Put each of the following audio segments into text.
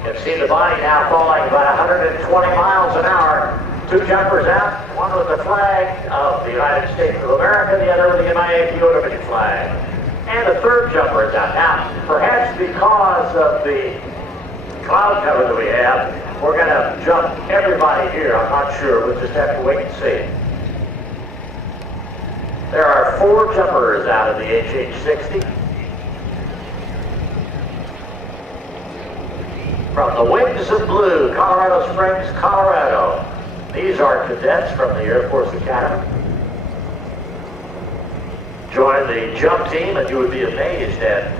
You can see the body now falling about 120 miles an hour. Two jumpers out, one with the flag of the United States of America, the other with the MIA flag. And the third jumper is out. Now, perhaps because of the cloud cover that we have, we're going to jump everybody here. I'm not sure. We'll just have to wait and see. There are 4 jumpers out of the HH-60. From the Wings of Blue, Colorado Springs, Colorado. These are cadets from the Air Force Academy. Join the jump team, and you would be amazed at,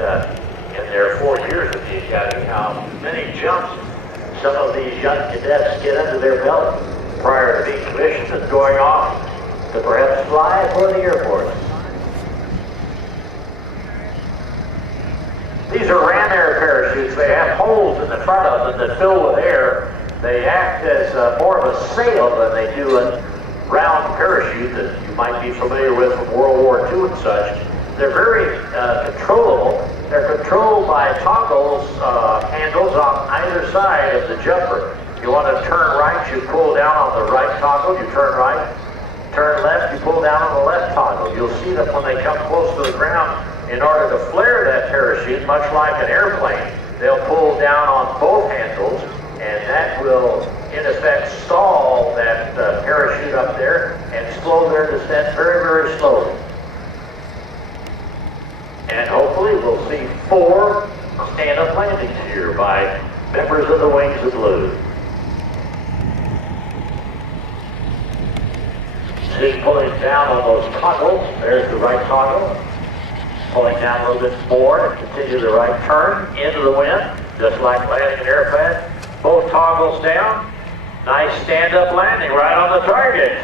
in their 4 years at the Academy, how many jumps some of these young cadets get under their belt prior to being commissioned and going off to perhaps fly for the Air Force. These are ram air parachutes. They have holes in the front of them that fill with air. They act as more of a sail than they do a round parachute that you might be familiar with from World War II and such. They're very controllable. They're controlled by toggles, handles on either side of the jumper. If you want to turn right, you pull down on the right toggle, you turn right. Turn left, you pull down on the left toggle. You'll see them when they come close to the ground. In order to flare that parachute, much like an airplane, they'll pull down on both handles, and that will, in effect, stall that parachute up there and slow their descent very, very slowly. And hopefully we'll see 4 stand-up landings here by members of the Wings of Blue. See, pulling down on those toggles. There's the right toggle. Pulling down a little bit more and continue the right turn into the wind, just like landing an airplane. Both toggles down. Nice stand-up landing right on the target.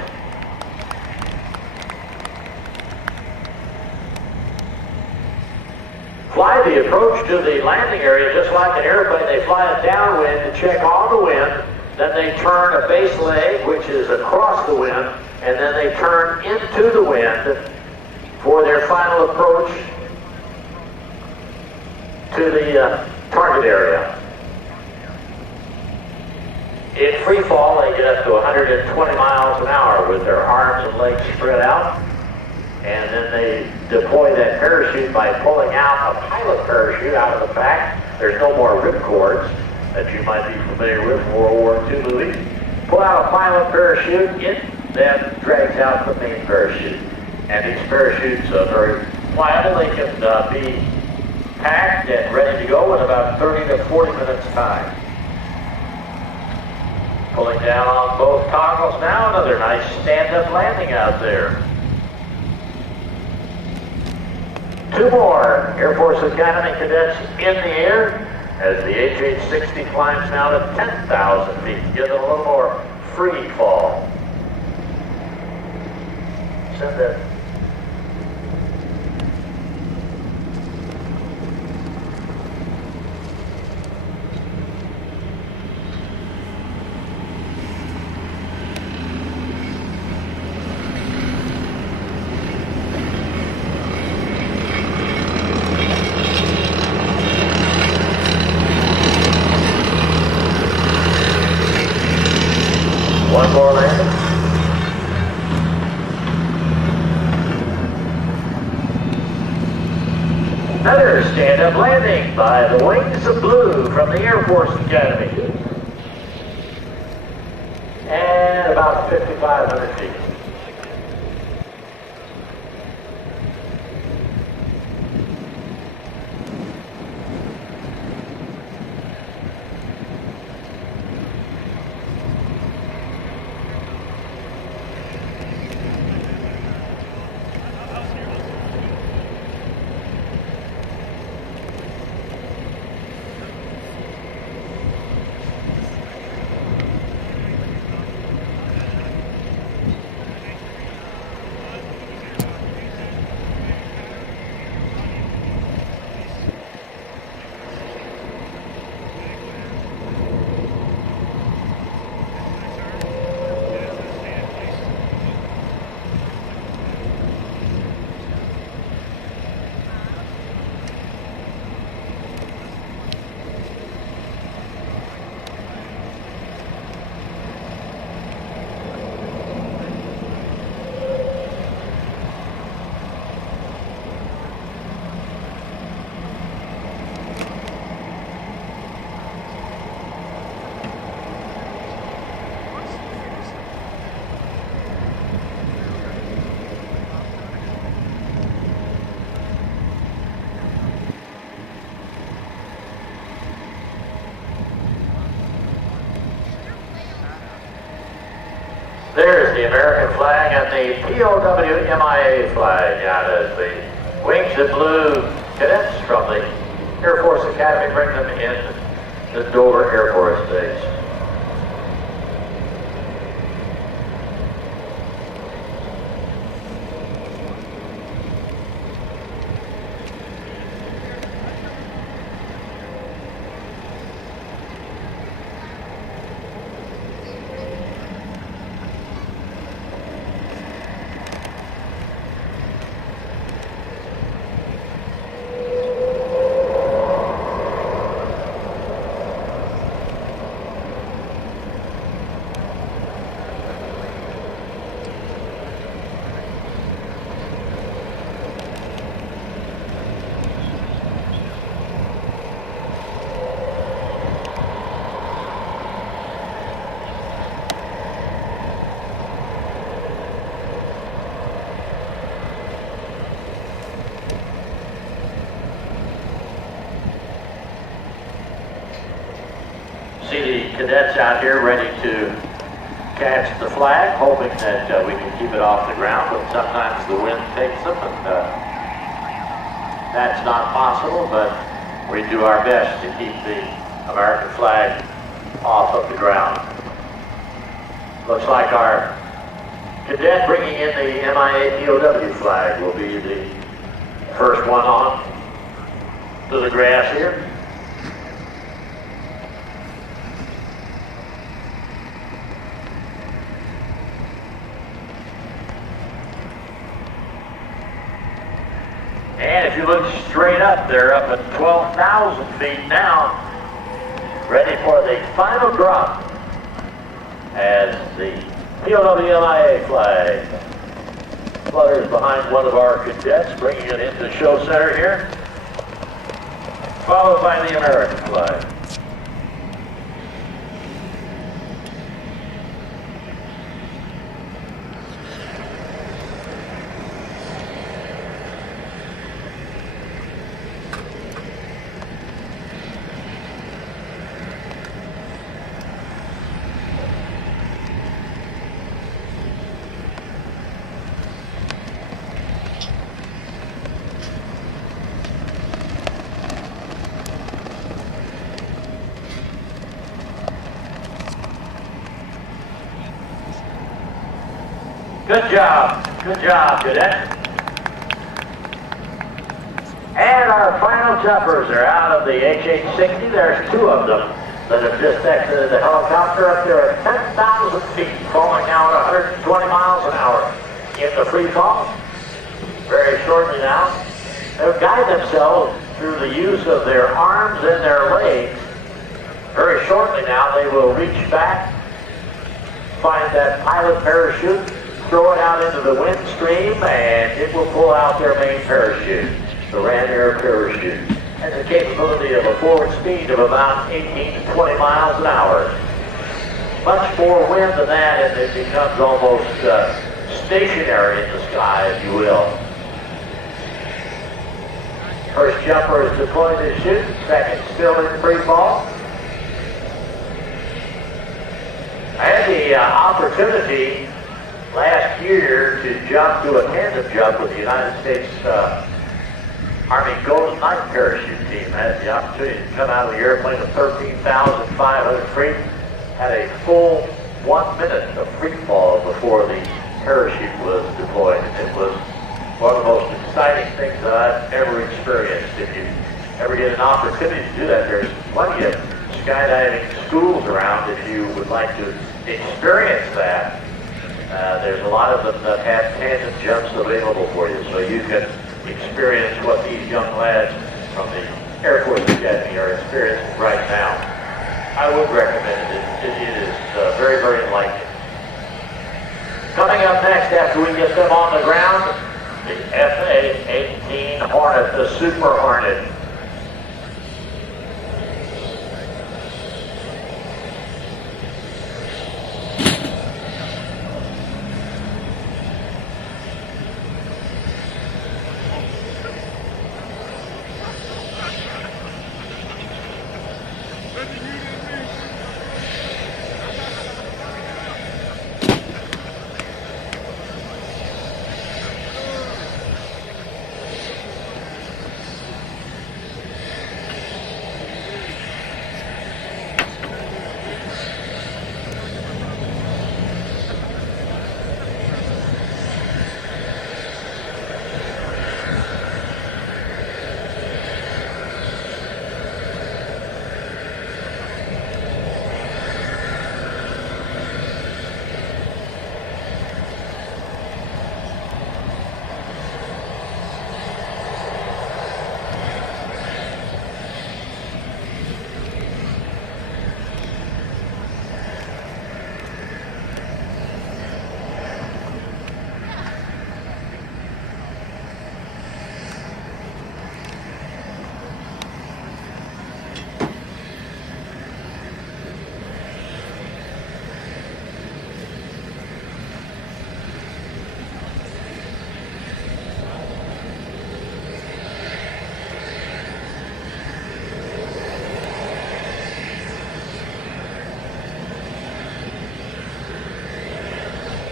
Fly the approach to the landing area just like an airplane. They fly it downwind to check on the wind. Then they turn a base leg, which is across the wind, and then they turn into the wind for their final approach to the target area. In free fall, they get up to 120 miles an hour with their arms and legs spread out, and then they deploy that parachute by pulling out a pilot parachute out of the back. There's no more ripcords that you might be familiar with from World War II movies. Pull out a pilot parachute, it then drags out the main parachute. And these parachutes are very pliable. They can be packed and ready to go in about 30 to 40 minutes time. Pulling down on both toggles now, another nice stand-up landing out there. 2 more Air Force Academy cadets in the air as the HH-60 climbs now to 10,000 feet, give them a little more free fall. Send that. One more landing. Another stand-up landing by the Wings of Blue from the Air Force Academy. And about 5,500 feet. the American flag and the POW MIA flag out as the wings and blue cadets from the Air Force Academy bring them in the Dover Air Force Base. See the cadets out here ready to catch the flag, hoping that we can keep it off the ground, but sometimes the wind takes them, and that's not possible, but we do our best to keep the American flag off of the ground. Looks like our cadet bringing in the MIA POW flag will be the first one on to the grass here. And if you look straight up, they're up at 12,000 feet now, ready for the final drop as the POW-MIA flag flutters behind one of our cadets, bringing it into the show center here, followed by the American flag. Good job, cadet. And our final jumpers are out of the HH-60. There's two of them that have just exited the helicopter up there at 10,000 feet, falling now at 120 miles an hour in the free fall. Very shortly now, they'll guide themselves through the use of their arms and their legs. Very shortly now, they will reach back, find that pilot parachute, throw it out into the wind stream, and it will pull out their main parachute, the Ran Air parachute. Has a capability of a forward speed of about 18 to 20 miles an hour. Much more wind than that, and it becomes almost stationary in the sky, if you will. First jumper is deployed to shoot, second still in free fall. I had the opportunity last year to jump to a tandem jump with the United States Army Golden Knight parachute team. I had the opportunity to come out of the airplane at 13,500 feet, had a full 1 minute of free fall before the parachute was deployed. And it was one of the most exciting things that I've ever experienced. If you ever get an opportunity to do that, there's plenty of skydiving schools around if you would like to experience that. There's a lot of them that have tandem jumps available for you, so you can experience what these young lads from the Air Force Academy are experiencing right now. I would recommend it. It is very, very enlightening. Coming up next, after we get them on the ground, the FA-18 Hornet, the Super Hornet.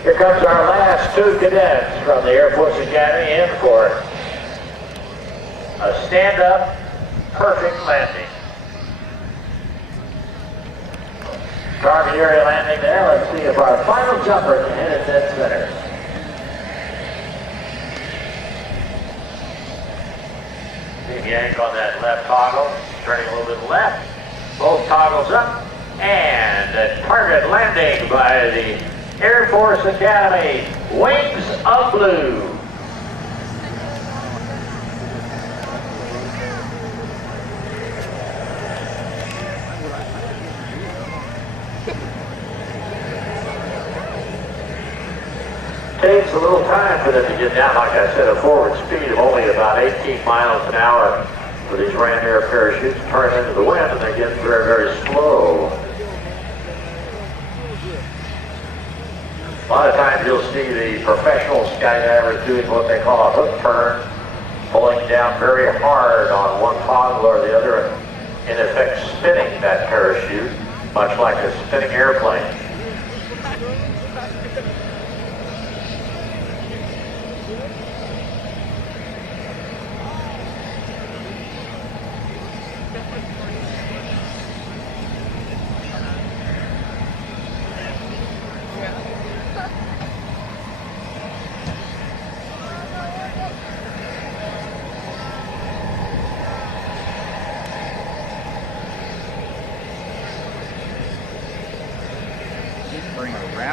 Here comes our last two cadets from the Air Force Academy in for a stand-up perfect landing. Target area landing there. Let's see if our final jumper can hit it dead center. Big yank on that left toggle, turning a little bit left. Both toggles up, and a target landing by the Air Force Academy, Wings of Blue. Takes a little time for them to get down, like I said, a forward speed of only about 18 miles an hour for these ram air parachutes. Turn into the wind and they get very, very slow. A lot of times you'll see the professional skydivers doing what they call a hook turn, pulling down very hard on one toggle or the other, and in effect spinning that parachute, much like a spinning airplane.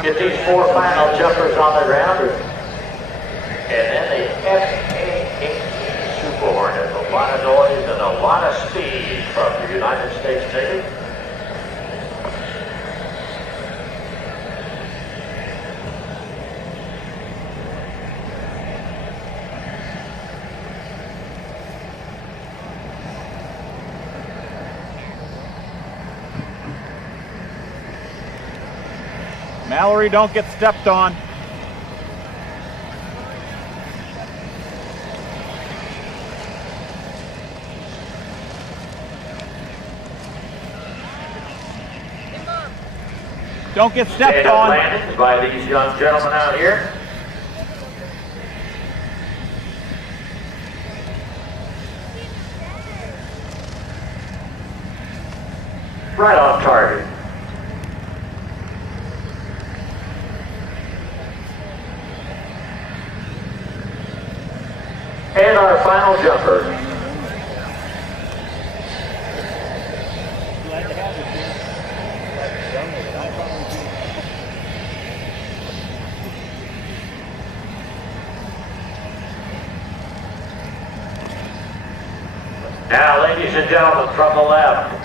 Get these four final jumpers on the ground, and then the F-A-A Super Hornet. A lot of noise and a lot of speed from the United States Navy. Mallory, don't get stepped on. Don't get stepped on. Landings by these young gentlemen out here. Right on target. And our final jumper. Glad to have you here. Now, ladies and gentlemen, from the left,